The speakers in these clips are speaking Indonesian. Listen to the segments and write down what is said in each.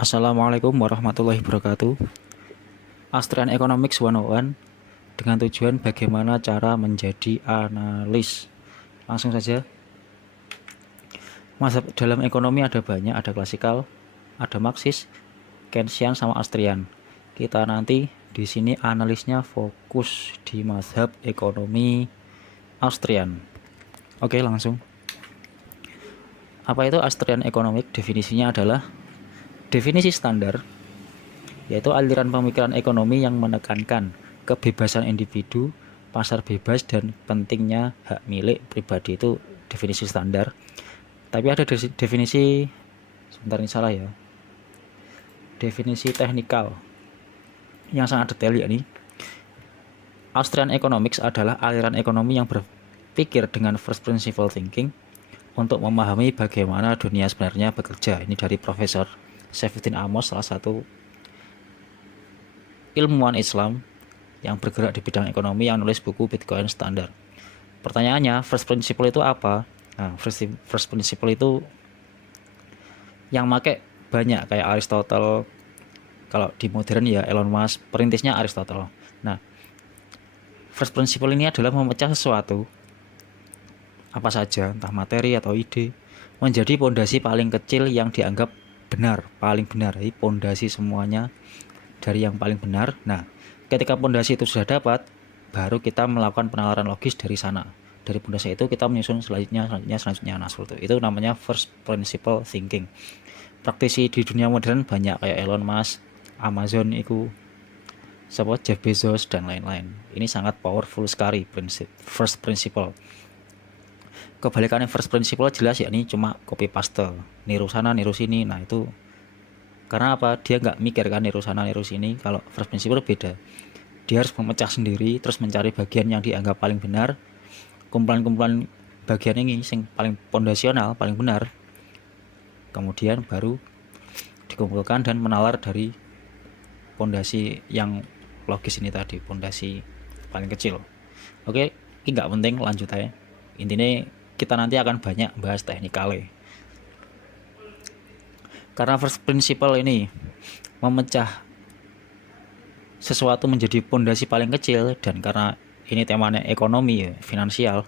Assalamualaikum warahmatullahi wabarakatuh. Austrian Economics 101 dengan tujuan bagaimana cara menjadi analis. Langsung saja. Mazhab dalam ekonomi ada banyak, ada klasikal, ada Marxis, Keynesian sama Austrian. Kita nanti di sini analisnya fokus di mazhab ekonomi Austrian. Oke, langsung. Apa itu Austrian Economic? Definisinya adalah definisi standar, yaitu aliran pemikiran ekonomi yang menekankan kebebasan individu, pasar bebas, dan pentingnya hak milik pribadi. Itu definisi standar. Tapi ada definisi, sebentar ini salah ya, definisi teknikal yang sangat detail, yakni Austrian Economics adalah aliran ekonomi yang berpikir dengan first principle thinking untuk memahami bagaimana dunia sebenarnya bekerja. Ini dari Profesor Saifuddin Amos, salah satu ilmuwan Islam yang bergerak di bidang ekonomi yang nulis buku Bitcoin Standard. Pertanyaannya, first principle itu apa? Nah, first principle itu yang make banyak, kayak Aristotle. Kalau di modern ya Elon Musk, perintisnya Aristotle. Nah, first principle ini adalah memecah sesuatu, apa saja, entah materi atau ide, menjadi pondasi paling kecil yang dianggap benar, paling benar. Jadi pondasi semuanya dari yang paling benar. Nah, ketika pondasi itu sudah dapat, baru kita melakukan penalaran logis dari sana. Dari pondasi itu kita menyusun selanjutnya. Nah, seperti itu namanya first principle thinking. Praktisi di dunia modern banyak, kayak Elon Musk, Amazon itu, Jeff Bezos dan lain-lain. Ini sangat powerful sekali first principle. Kebalikannya first principle jelas, yakni cuma copy paste, niru sana niru sini. Nah, itu karena apa? Dia nggak mikir kan niru sana niru sini. Kalau first principle beda, dia harus memecah sendiri, terus mencari bagian yang dianggap paling benar, kumpulan-kumpulan bagian ini yang paling fondasional, paling benar, kemudian baru dikumpulkan dan menalar dari pondasi yang logis ini tadi, pondasi paling kecil. Oke, ini nggak penting, lanjut aja. Intinya kita nanti akan banyak bahas teknikalnya. Karena first principle ini memecah sesuatu menjadi pondasi paling kecil, dan karena ini temanya ekonomi ya, finansial,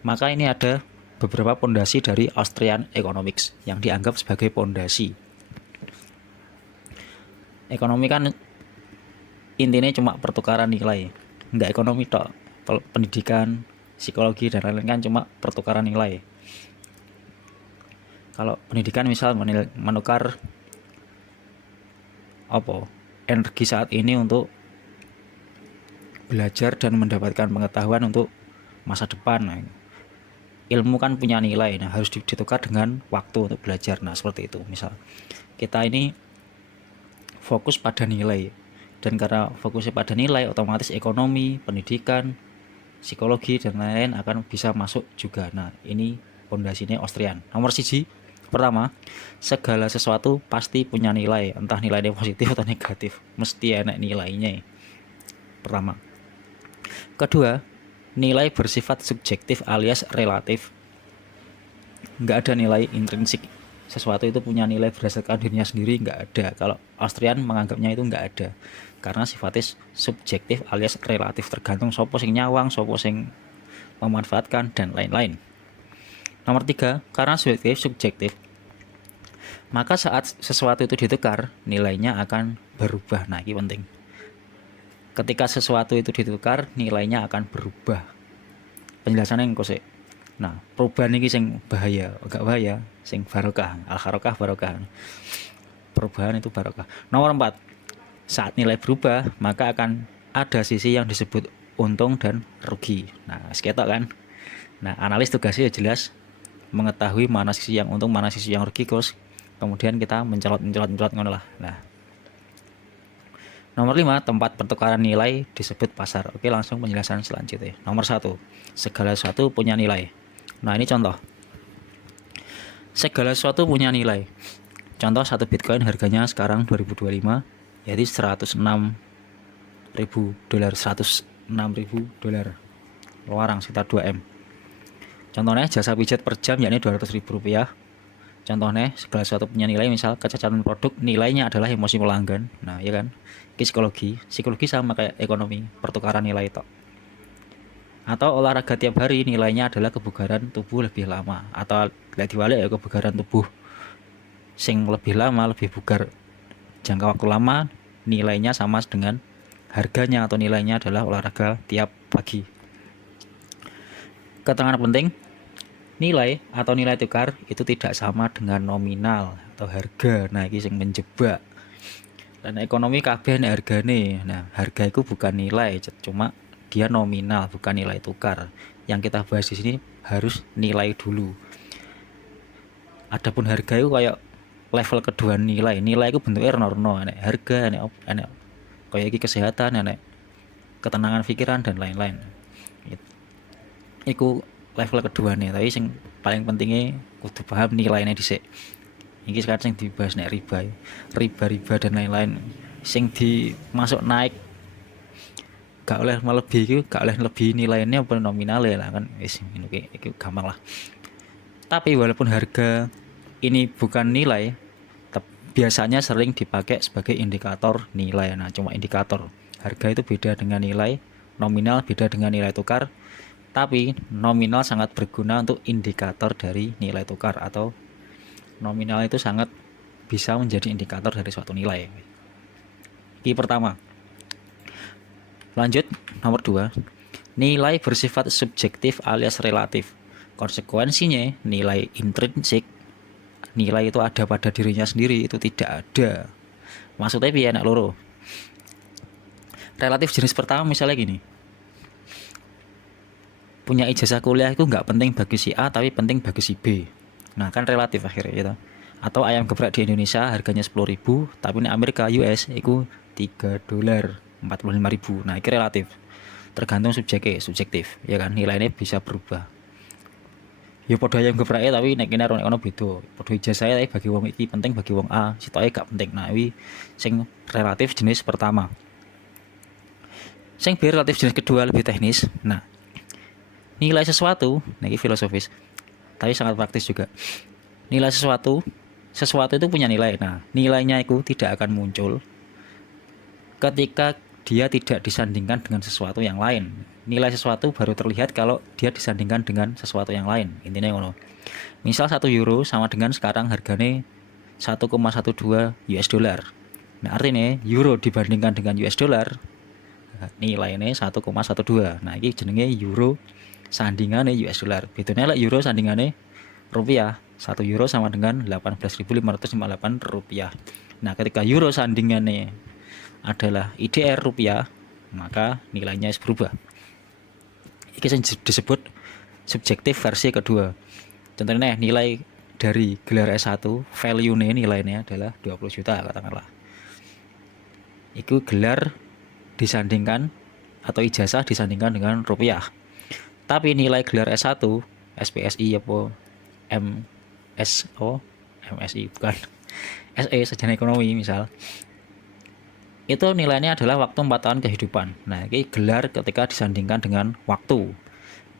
maka ini ada beberapa pondasi dari Austrian Economics yang dianggap sebagai pondasi. Ekonomi kan intinya cuma pertukaran nilai, nggak ekonomi tok. Pendidikan, psikologi dan lain-lain kan cuma pertukaran nilai. Kalau pendidikan misal menukar energi saat ini untuk belajar dan mendapatkan pengetahuan untuk masa depan. Nah, ilmu kan punya nilai, nah harus ditukar dengan waktu untuk belajar. Nah, seperti itu. Misal kita ini fokus pada nilai, dan karena fokusnya pada nilai, otomatis ekonomi, pendidikan, psikologi dan lain-lain akan bisa masuk juga. Nah, ini pondasinya Austrian. Nomor siji, pertama, segala sesuatu pasti punya nilai, entah nilainya positif atau negatif, mesti enak nilainya. Pertama. Kedua, nilai bersifat subjektif alias relatif. Nggak ada nilai intrinsik. Sesuatu itu punya nilai berdasarkan dirinya sendiri, nggak ada. Kalau Austrian menganggapnya itu nggak ada, karena sifatnya subjektif alias relatif, tergantung sopo sing nyawang, sopo sing memanfaatkan dan lain-lain. Nomor tiga, karena subjektif, maka saat sesuatu itu ditukar, nilainya akan berubah. Nah, ini penting. Ketika sesuatu itu ditukar, nilainya akan berubah. Penjelasannya yang kosek. Nah, perubahan ini sing bahaya, agak bahaya, sing barokah, al-harokah barokah. Perubahan itu barokah. Nomor 4, saat nilai berubah, maka akan ada sisi yang disebut untung dan rugi. Nah, seketok kan. Nah, analis tugasnya jelas mengetahui mana sisi yang untung, mana sisi yang rugi, kemudian kita mencolot ngono lah. Nah, nomor 5, tempat pertukaran nilai disebut pasar. Oke, langsung penjelasan selanjutnya. Nomor 1, segala sesuatu punya nilai. Nah, ini contoh. Segala sesuatu punya nilai. Contoh, satu Bitcoin harganya sekarang 2025, yaitu $106.000. Luarang sekitar 2M. Contohnya jasa pijat per jam yakni Rp200.000. Contohnya segala sesuatu punya nilai, misal kecacatan produk nilainya adalah emosi pelanggan. Nah, ya kan? Ini psikologi sama kayak ekonomi, pertukaran nilai itu. Atau olahraga tiap hari nilainya adalah kebugaran tubuh lebih lama, atau diwalik ya kebugaran tubuh sing lebih lama, lebih bugar jangka waktu lama, nilainya sama dengan harganya atau nilainya adalah olahraga tiap pagi. Keterangan penting, nilai atau nilai tukar itu tidak sama dengan nominal atau harga. Nah, ini yang menjebak. Dan ekonomi kabeh nek hargane. Nah, harga itu bukan nilai, cuma dia nominal, bukan nilai tukar. Yang kita bahas di sini harus nilai dulu. Adapun harga itu kayak level kedua nilai. Nilai itu bentuknya reno-reno, nek harga, nek kayak iki kesehatan, nek ketenangan pikiran dan lain-lain. Iku level kedua nih, tapi yang paling pentingnya kudu paham nilainya dhisik. Iki sekarang sing dibahas nek riba dan lain-lain. Sing dimasuk naik gak oleh melebihi, gak oleh lebih nilainya apa nominalnya lah kan. Wis iki gampang lah. Tapi walaupun harga ini bukan nilai, biasanya sering dipakai sebagai indikator nilai. Nah, cuma indikator. Harga itu beda dengan nilai, nominal beda dengan nilai tukar. Tapi nominal sangat berguna untuk indikator dari nilai tukar, atau nominal itu sangat bisa menjadi indikator dari suatu nilai. Ini pertama. Lanjut, nomor 2. Nilai bersifat subjektif alias relatif. Konsekuensinya, nilai intrinsik, nilai itu ada pada dirinya sendiri, itu tidak ada. Maksudnya piye anak loro? Relatif jenis pertama misalnya gini. Punya ijazah kuliah itu nggak penting bagi si A tapi penting bagi si B. Nah, kan relatif akhirnya gitu. Atau ayam geprek di Indonesia harganya 10.000 tapi di Amerika US itu $3, 45.000. Nah, itu relatif. Tergantung subjektif, ya kan, nilainya bisa berubah. Ya padha ayam geprek tapi nek kene ono beda. Padha ijazah tapi bagi wong iki penting, bagi wong A sitoke gak penting. Nah, iki sing relatif jenis pertama. Sing relatif jenis kedua lebih teknis. Nah, nilai sesuatu, ini filosofis, tapi sangat praktis juga. Nilai sesuatu itu punya nilai. Nah, nilainya itu tidak akan muncul ketika dia tidak disandingkan dengan sesuatu yang lain. Nilai sesuatu baru terlihat kalau dia disandingkan dengan sesuatu yang lain. Intinya ngono. Misal 1 euro sama dengan sekarang harganya 1,12 US dollar. Nah, artinya euro dibandingkan dengan US dollar nilainya 1,12. Nah, ini jenenge euro sandingannya US dollar. Bedanya lah euro sandingannya rupiah. 1 euro sama dengan 18.558 rupiah. Nah, ketika euro sandingannya adalah IDR rupiah, maka nilainya berubah. Ini yang disebut subjektif versi kedua. Contohnya nilai dari gelar S1, value-nya nilainya adalah 20 juta katakanlah. Itu gelar disandingkan atau ijazah disandingkan dengan rupiah. Tapi nilai gelar S1, SPSI apa MSI bukan SE sarjana ekonomi misal, itu nilainya adalah waktu 4 tahun kehidupan. Nah, ini gelar ketika disandingkan dengan waktu.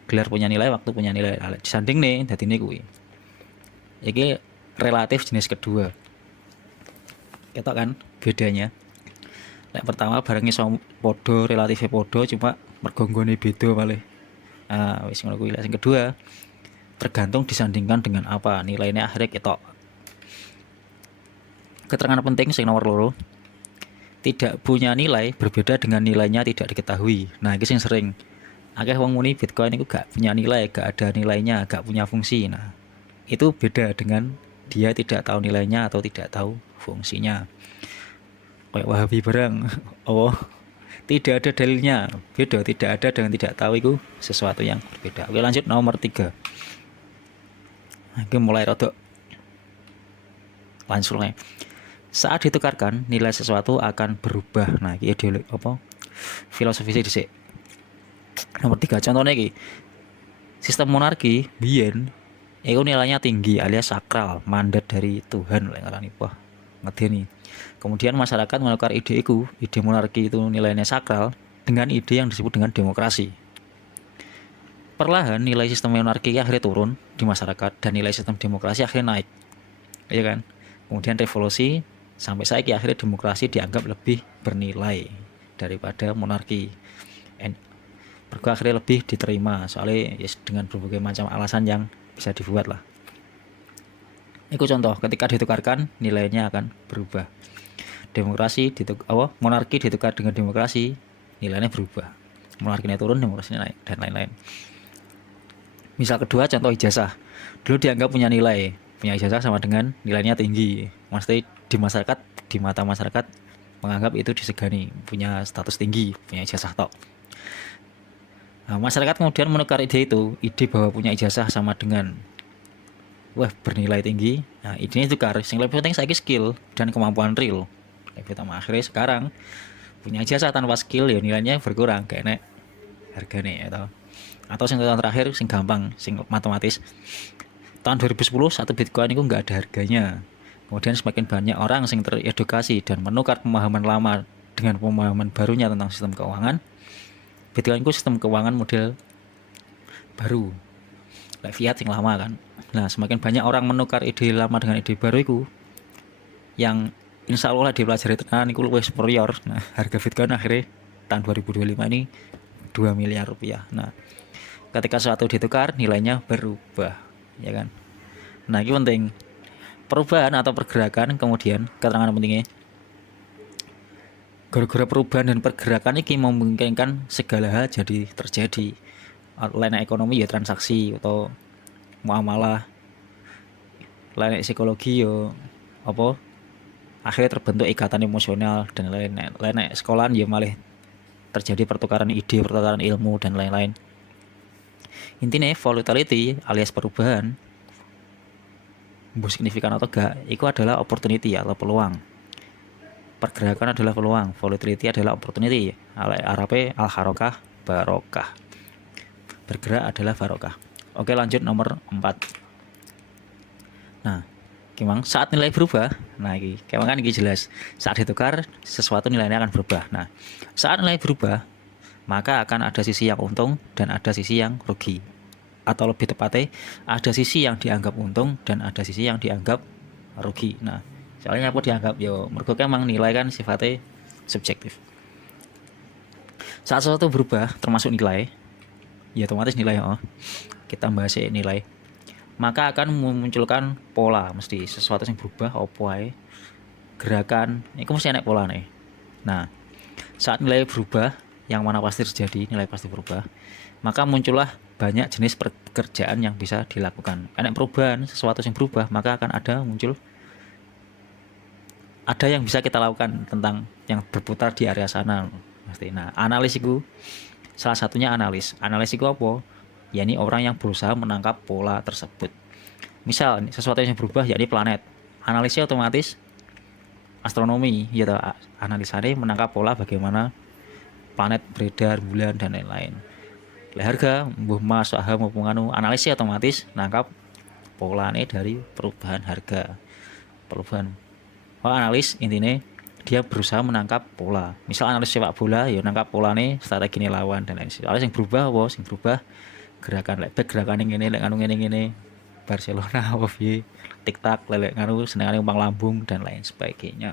Gelar punya nilai, waktu punya nilai. Disanding nih, dadi ini kuwi. Ini relatif jenis kedua. Kita kan bedanya. Yang pertama barangnya sama podo, relatifnya podo, cuma mergonggone beda malih. Nah, wis ngono kuwi. Yang kedua, tergantung disandingkan dengan apa. Nilainya akhirnya ketok. Keterangan penting sing nomor loro. Tidak punya nilai berbeda dengan nilainya tidak diketahui. Nah, ini yang sering akeh wong muni Bitcoin itu gak punya nilai, gak ada nilainya, gak punya fungsi. Nah, itu beda dengan dia tidak tahu nilainya atau tidak tahu fungsinya. Kayak Wahabi barang, oh tidak ada dalilnya, beda. Tidak ada dengan tidak tahu itu sesuatu yang berbeda. Oke, lanjut nomor 3. Ini mulai rodok langsungnya. Saat ditukarkan, nilai sesuatu akan berubah. Nah, ini ideologi apa? Filosofisnya dhisik. Nomor 3, contohnya iki. Sistem monarki biyen itu nilainya tinggi alias sakral, mandat dari Tuhan lek ngarani. Wah, ngedeni. Kemudian masyarakat menukar ide monarki itu nilainya sakral dengan ide yang disebut dengan demokrasi. Perlahan nilai sistem monarki akhirnya turun di masyarakat dan nilai sistem demokrasi akhirnya naik. ya kan. Kemudian revolusi sampai saiki akhirnya demokrasi dianggap lebih bernilai daripada monarki. Mergo akhirnya lebih diterima soalnya ya dengan berbagai macam alasan yang bisa dibuat lah. Itu contoh ketika ditukarkan nilainya akan berubah. Monarki ditukar dengan demokrasi, nilainya berubah. Monarkinya turun, demokrasinya naik dan lain-lain. Misal kedua contoh ijazah. Dulu dianggap punya ijazah sama dengan nilainya tinggi. Maksudnya di masyarakat, di mata masyarakat menganggap itu disegani, punya status tinggi, punya ijazah tok. Nah, masyarakat kemudian menukar ide bahwa punya ijazah sama dengan wah bernilai tinggi. Nah, idenya tukar. Yang lebih penting saiki skill dan kemampuan real. Lebih utama akhirnya sekarang punya ijazah tanpa skill ya nilainya berkurang kayak nek harganya atau yang tahun terakhir sing gampang sing matematis tahun 2010 satu bitcoin itu nggak ada harganya. Kemudian semakin banyak orang yang teredukasi dan menukar pemahaman lama dengan pemahaman barunya tentang sistem keuangan. Bitcoin itu sistem keuangan model baru, kayak fiat yang lama kan. Nah, semakin banyak orang menukar ide lama dengan ide baru itu, yang insya Allah dipelajari tenan itu lebih superior. Nah, harga Bitcoin akhirnya tahun 2025 ini 2 miliar rupiah. Nah, ketika suatu ditukar nilainya berubah, ya kan. Nah, ini penting. Perubahan atau pergerakan, kemudian keterangan pentingnya. Gara-gara perubahan dan pergerakan ini memungkinkan segala hal jadi terjadi. Lain ekonomi ya transaksi atau muamalah, lain psikologi ya apa akhirnya terbentuk ikatan emosional dan lain-lain. Sekolahan ya malah terjadi pertukaran ide, pertukaran ilmu dan lain-lain. Intinya volatility alias perubahan signifikan atau enggak, itu adalah opportunity atau peluang. Pergerakan adalah peluang, volatility adalah opportunity. Arabe al-harokah barokah. Bergerak adalah barokah. Oke, lanjut nomor 4. Nah, gimana saat nilai berubah? Nah, ini gimana kan ini jelas. Saat ditukar sesuatu nilainya akan berubah. Nah, saat nilai berubah, maka akan ada sisi yang untung dan ada sisi yang rugi. Atau lebih tepatnya, ada sisi yang dianggap untung dan ada sisi yang dianggap rugi. Nah, soalnya apa dianggap mergo emang nilai kan sifatnya subjektif. Saat sesuatu berubah termasuk nilai, ya otomatis nilai kita bahas nilai, maka akan memunculkan pola, mesti sesuatu yang berubah opo ae gerakan itu mesti enak pola nih. Nah, saat nilai berubah yang mana pasti terjadi, nilai pasti berubah, maka muncullah banyak jenis pekerjaan yang bisa dilakukan. Enak perubahan, sesuatu yang berubah, maka akan ada yang bisa kita lakukan tentang yang berputar di area sana. Nah, analis itu salah satunya analis itu apa? Yakni orang yang berusaha menangkap pola tersebut. Misal sesuatu yang berubah yakni planet, analisnya otomatis astronomi, ya analisanya menangkap pola bagaimana planet beredar, bulan dan lain-lain. Harga mbuh mas saham maupun analisnya otomatis nangkap polanya dari perubahan harga. Analis intinya dia berusaha menangkap pola. Misal analis sepak bola ya nangkap polanya strategi lawan dan lain-lain. Soalnya yang berubah yang berubah gerakan ini ngene Barcelona TikTok senengane umpang lambung dan lain sebagainya.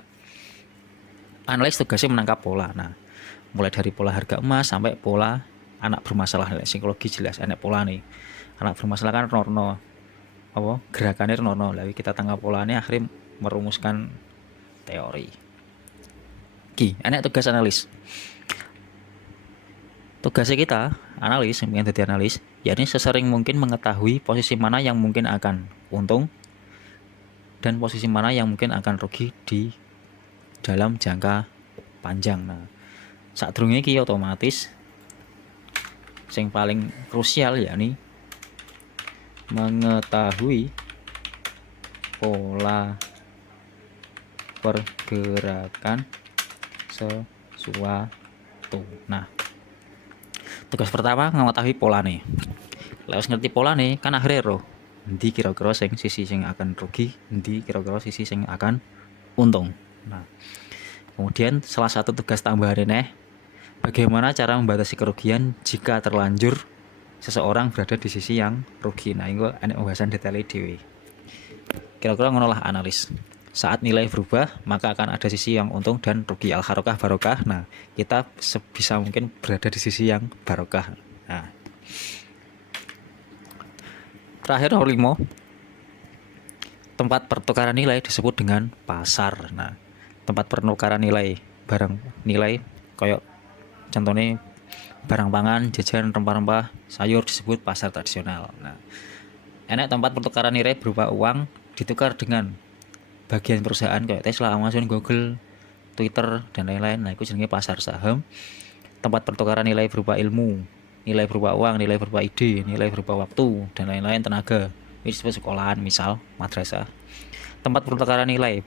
Analis tugasnya menangkap pola. Nah, mulai dari pola harga emas sampai pola anak bermasalah, psikologi jelas anak pola nih. Anak bermasalah kan norno gerakannya norno, lalu kita tangkap polanya akhirnya merumuskan teori. Anak tugas analis. Tugasnya kita analis, yang ingin jadi analis, yakni sesering mungkin mengetahui posisi mana yang mungkin akan untung dan posisi mana yang mungkin akan rugi di dalam jangka panjang. Nah, saat durunge iki otomatis yang paling krusial yakni mengetahui pola pergerakan sesuatu. Nah, tugas pertama mengetahui pola nih. Lewat ngerti pola nih kan akhirnya roh endi kira-kira sisi sing akan rugi, endi kira-kira sisi sing akan untung. Nah, kemudian salah satu tugas tambahan ini bagaimana cara membatasi kerugian jika terlanjur seseorang berada di sisi yang rugi. Nah, ini ada pembahasan detailnya dewe. Kira-kira ngono lah analis. Saat nilai berubah, maka akan ada sisi yang untung dan rugi, al-harokah barokah. Nah, kita sebisa mungkin berada di sisi yang barokah. Nah, terakhir nomor 5, tempat pertukaran nilai disebut dengan pasar. Nah, tempat pertukaran nilai barang nilai kayak contohnya barang pangan, jajan, rempah-rempah, sayur disebut pasar tradisional. Nah, enak tempat pertukaran nilai berupa uang ditukar dengan bagian perusahaan kayak Tesla, Amazon, Google, Twitter dan lain-lain. Nah, itu jenenge pasar saham. Tempat pertukaran nilai berupa ilmu, nilai berupa uang, nilai berupa ide, nilai berupa waktu dan lain-lain, tenaga. Ini disebut sekolahan, misal madrasah. Tempat pertukaran nilai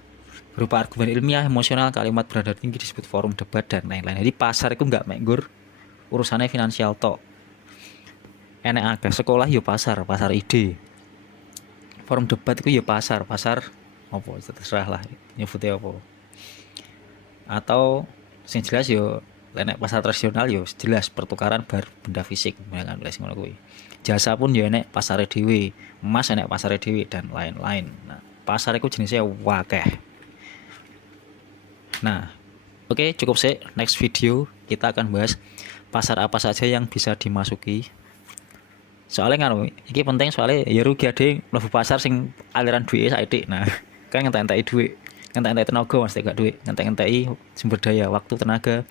berupa argumen ilmiah, emosional, kalimat berada tinggi disebut forum debat dan lain-lain. Jadi pasar itu nggak menggur urusannya finansial tok. Enek agak sekolah yo pasar ide. Forum debat itu ya pasar apa terserah lah nyebutnya apa. Atau sing jelas yo enek pasar tradisional yo jelas pertukaran benda fisik kan wis ngono kuwi. Jasa pun yo enek pasare dhewe, emas enek pasare dhewe dan lain-lain. Nah, pasar itu jenisnya wakeh. Nah, oke, cukup sih. Next video kita akan bahas pasar apa saja yang bisa dimasuki. Soalnya kan iki penting, soalnya ya rugi ade mlebu pasar sing aliran duit saithik. Nah, kan ngentek-entek duit, ngentek-entek tenaga mesti gak duit, ngentek-entek sumber daya, waktu, tenaga.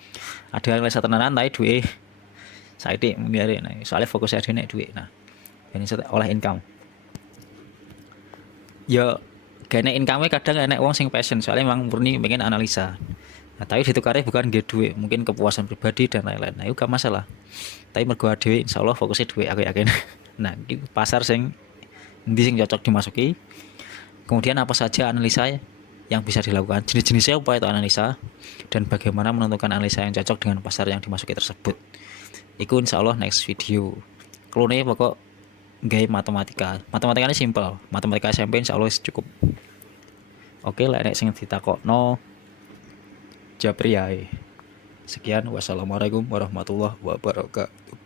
Ada yang lesa tenanan tapi duit saithik mbiare. Nah, soalnya fokusnya ade nek duit. Nah, ini oleh income. Ya gane income kadang enek wong sing passion, soalnya memang murni pengen analisa. Nah, tapi ditukarnya bukan nggih duit, mungkin kepuasan pribadi dan lain-lain. Nah, itu gak masalah. Tapi mergo dhewe insyaallah fokusnya duit aku yakin. Nah, iki pasar sing endi sing cocok dimasuki. Kemudian apa saja analisa yang bisa dilakukan, jenis-jenisnya apa itu analisa, dan bagaimana menentukan analisa yang cocok dengan pasar yang dimasuki tersebut. Iku insyaallah next video. Klone pokok gawe matematika. Matematikanya simpel. Matematika SMP insyaallah cukup. Oke, lek nek sing ditakokno Japri ya. Sekian, wassalamualaikum warahmatullahi wabarakatuh.